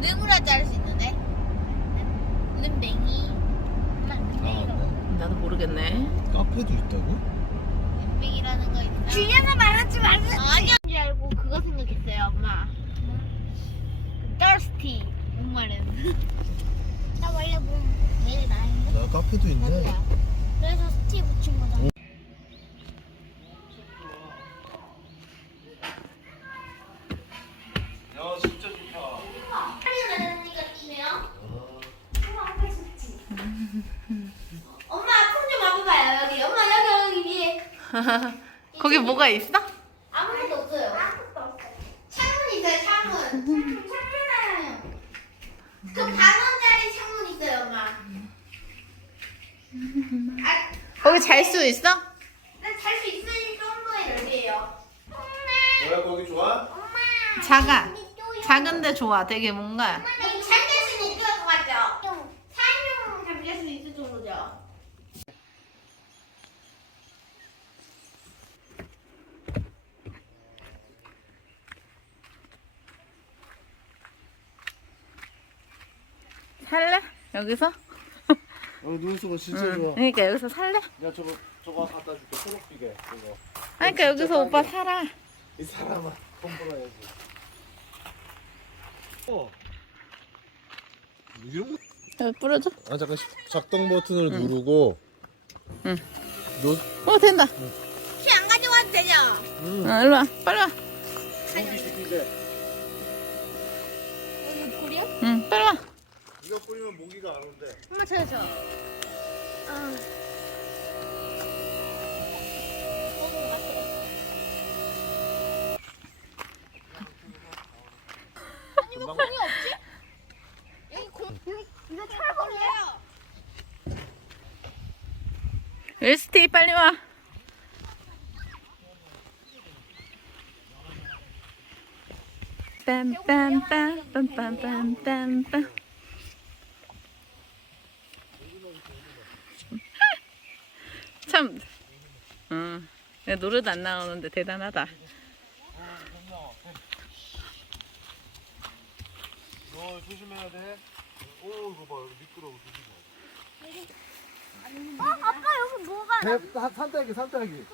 능으로 자를 수 있는데. 능뱅이. 엄마 능뱅이로. 나도 모르겠네. 카페도 있다고? 능뱅이라는 거 있나? 뒤에서 말하지 말자. 아니야. 줄 알고 그거 생각했어요, 엄마. thirsty. 목마른. 나 원래 뭐 제일 나인데. 나 카페도 있네. 그래서 스티 붙인 거잖아. 뭐가 있어? 아무것도 없어요 창문 있어요 창문 창문 그 반원짜리 창문 있어요 엄마 아, 거기 잘 수 있어? 잘수 있을 정도의 넓이에요 뭐야 거기 좋아? 작아. 작은데 좋아. 되게 뭔가. 잠잘 수 있을 것 같죠? 4명 잠잘 수 있을 정도죠 살래? 여기서? 어 눈수가 진짜 응. 좋아. 그러니까 여기서 살래? 야 저거 저거 갖다 줄게 초록비계 이거. 그러니까 여기서 오빠 살아. 이 사람아 돈 벌어야지. 어. 이런 거? 여기 뿌려줘. 아 잠깐 작동 버튼을 누르고. 응. 노. 어 된다. 키 안 가져와도 되죠? 응. 어, 일로 와. 빨리 와. 시키게. 여기 볼이야? 응, 빨리 와. 이거 뿌리면 모기가 안 온대. 엄마 찾아줘 아. 금방. 여기 공 여기 이거 철공이에요. 엘스티 빨리 와. 빰빰빰빰빰빰빰. 참, 응, 내 노래도 안 나오는데 대단하다. 너 조심해야 돼. 오 이거 봐 여기 미끄러워 조심해. 어, 아빠 여기 뭐가? 배 산딸기 산딸기.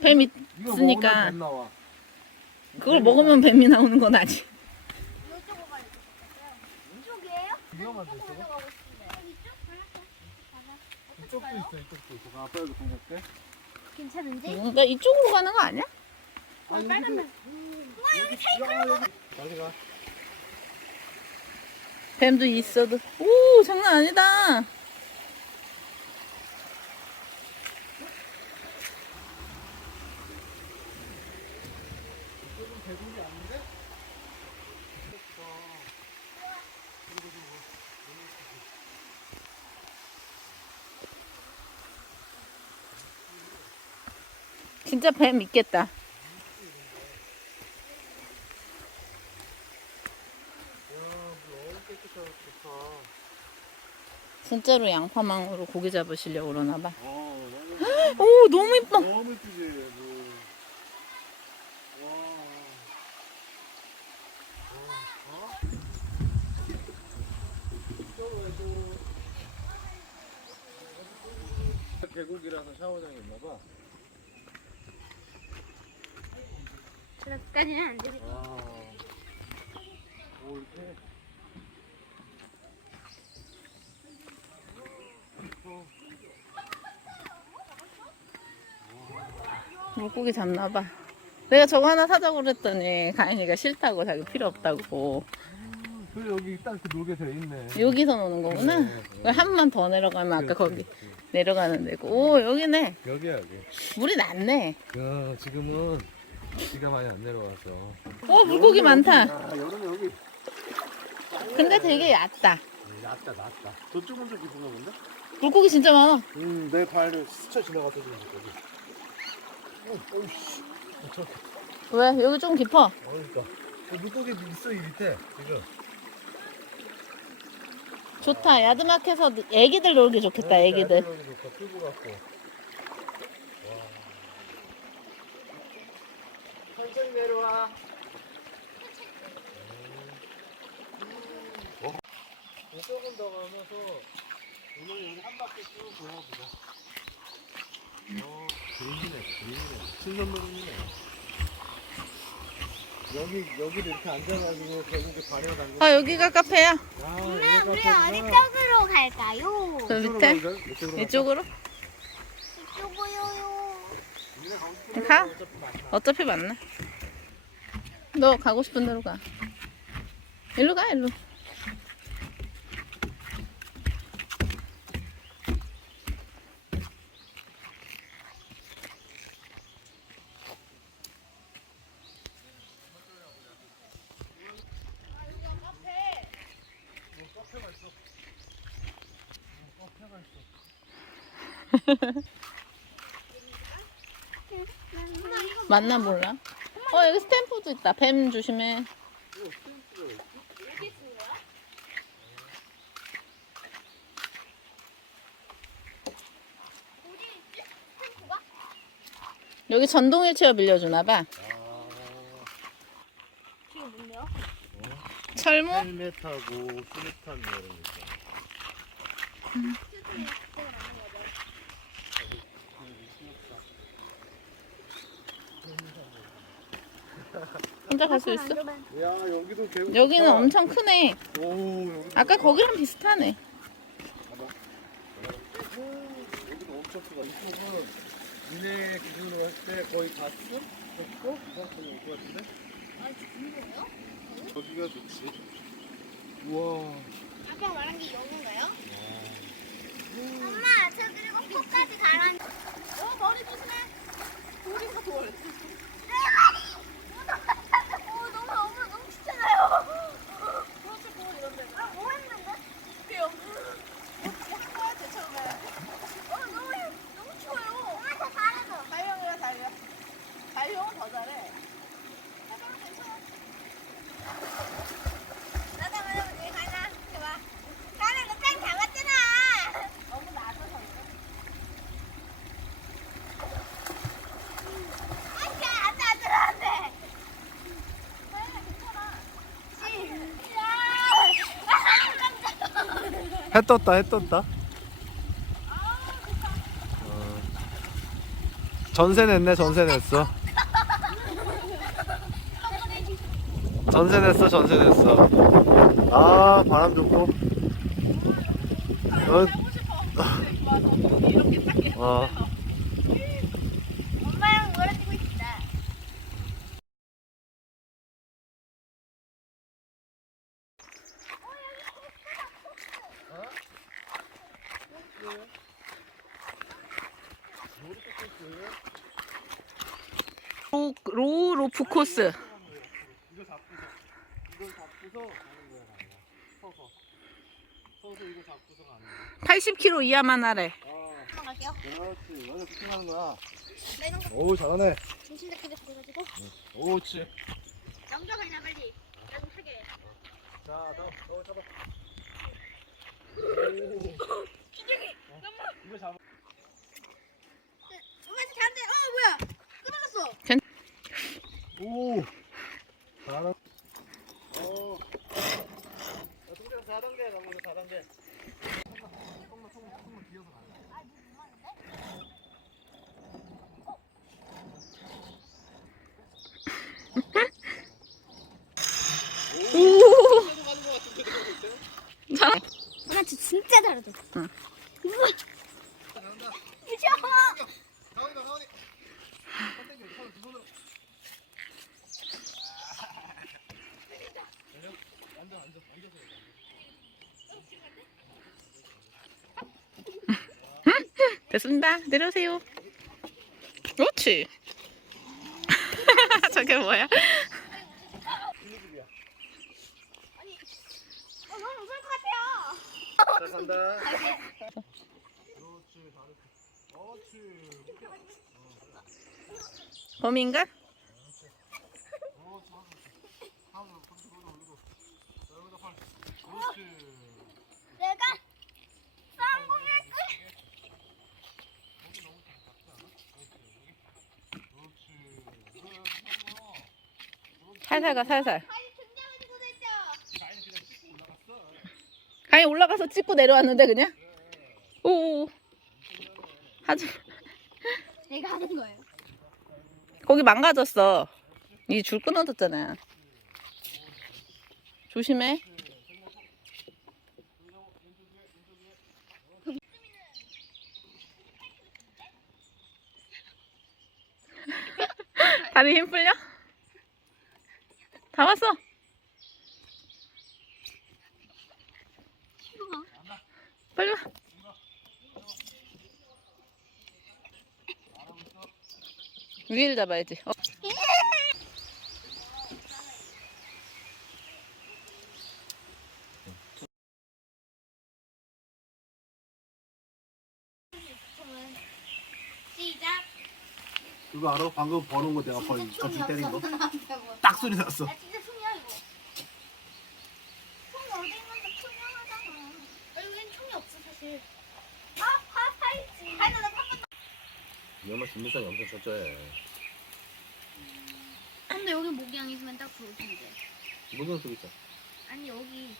뱀 이거 있으니까 뱀 나와. 그걸 먹으면 뱀이 나오는 건 아니. 이쪽이에요? 위험한데 저거? 이쪽도 있어 이쪽도 있어. 아빠 여기 동작대. 괜찮은데? 뭔가 이쪽으로 가는 거 아니야? 아 여기 빨간 뱀. 여기 사이클. 빨리 가. 뱀도 있어도. 오, 장난 아니다. 진짜 뱀 있겠다. 진짜로 양파망으로 고기 잡으시려고 그러나 봐. 어 오, 너무 이뻐. 너무. 뭐. 와. 어? 계곡이라서 샤워장이 있나봐. 저까지는 안 이렇게. 물고기 잡나 봐. 내가 저거 하나 사자고 그랬더니 가인이가 싫다고 자기 필요 없다고. 그래 여기 딱 이렇게 놀게 돼 있네. 여기서 노는 거구나. 네. 한번 더 내려가면 아까 그렇지, 거기 그렇지. 내려가는 데고. 오 여기네. 여기야 여기. 물이 낮네. 야 지금은 비가 많이 안 내려와서. 오 물고기 많다. 아 여름에 여기 근데 되게 얕다. 낫다 낫다. 저쪽은 좀 깊은 가 본데? 물고기 진짜 많아. 음, 내 발을 스쳐 지나갔다 지금 여기. 어, 어이씨. 어, 저, 왜? 여기 좀 깊어. 어, 그러니까. 저 물고기 있어 이 밑에 지금. 좋다. 야드막해서 애기들 놀기 좋겠다. 네, 애기들. 좋고 풀고 갖고. 천천히 내려와. 음. 조금 더 가면서 오늘 여기 한 바퀴 쭉 돌아보자. 어, 그림이네, 그림이네. 신선물이네. 여기, 여기를 이렇게 앉아가지고 결국에 발을 담그고. 아 여기가 카페야. 야, 엄마 여기 우리. 어디 쪽으로 갈까요? 저 이쪽으로 밑에 이쪽으로 이쪽으로 이쪽으로요. 가. 어차피 만나. 너 가고 싶은 대로 가. 일로 가 일로. 맞나 몰라. 어 여기 스탬프도 있다. 뱀 조심해. 여기 전동 휠체어 빌려주나 봐. 지금 뭔데요? 철모? 헬멧하고 수류탄 뭐 이런 거 있잖아. 혼자 갈 수 있어? 야, 여기도 여기는 엄청 크네. 오, 여기도 아까 거기랑 비슷하네. 여기도 엄청 크다. 이쪽은 니네 기준으로 할 때 거의 다 쓰? 됐고? 그 정도 올것 같은데? 아 중국어요? 여기가 좋지. 우와. 아까 말한 게 여긴가요? 엄마 저 그리고 코까지 가라. 어 머리 조심해. 돌이가 돌. 내 머리. 어 너무 너무 너무 춥잖아요. 그렇지 뭐 이런데. 아뭐 했는데? 그요. 뭐 거야 처음에. 어 너무 너무 추워요. 엄마 더 잘해줘. 다이형이라 다이형. 다이형은 더 잘해. 해보면 괜찮아. 나도 말하면 돼 가자. 좋아. 나는 너땅 잡았잖아. 너무 낮아서 그래. 아차 안돼 안돼 안돼. 다이형 괜찮아. 해 떴다, 해 떴다. 어. 전세 냈네, 전세 냈어. 전세 냈어, 전세 냈어. 아, 바람 좋고. 어, 어. 엄마랑 놀아주고 있다. 로, 로 로프 코스. 이거 잡고서, 이걸 잡고서 가는 거야. 서서. 서서 이거 잡고서 가는 거야. 80km 이하만 하래. 아, 갈게요. 그렇지. 여기서 피하는 거야. 오, 잘하네. 중심 잡히게 잡혀가지고 옳지. 넘겨가냐 빨리. 나좀 타게. 자, 너, 너 잡아. 이거 잡아. 엄마 지금 안돼. 어 뭐야? 끊어졌어. 오. 잘하. 어. 야, 동생 4단계 가보자, 4단계. 조금만, 조금만, 조금만 기어서 가자. 자, 엄마 저 진짜 잘하죠. 응. 우와. 잘한다. 무서워. 가온이 가온이. 손 땡겨, 손, 두 손으로. 내려. 앉아, 앉아, 앉아서 해. 됐습니다. 내려오세요. 그렇지. 저게 뭐야? 자, 간다. 범인가? 내가 성공했어. 여기 너무 작- 작지 않아? 그렇지, 여기. 그렇지. 그래, 성공. 살살 가, 살살. 가히 올라가서 찍고 내려왔는데 그냥? 오. 하지. 마. 내가 하는 거예요. 거기 망가졌어. 이 줄 끊어졌잖아. 조심해. 다리 힘 풀려? 다 왔어. 빨리 와. 위를 잡아야지. 어. 시작. 그거 알아? 방금 버는 거 내가 벌 껍질 때린 거? 딱 소리 났어. 나 진짜 총이야 이거. 총 어디 있는데 투명하잖아. 여기는 총이 없어 사실. 아, 파 파이지. 아니 나 파파. 이 엄마 준비성이 엄청 철저해. 근데 여기 목양 있으면 딱 좋을 텐데. 문경 속 있어. 아니 여기.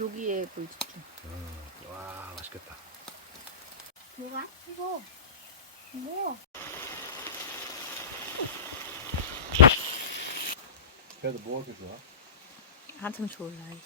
여기에 불 집중. 와 맛있겠다. 뭐가? 이거. 뭐? 그래도 뭐가 이렇게 좋아? 한참 좋을 나이.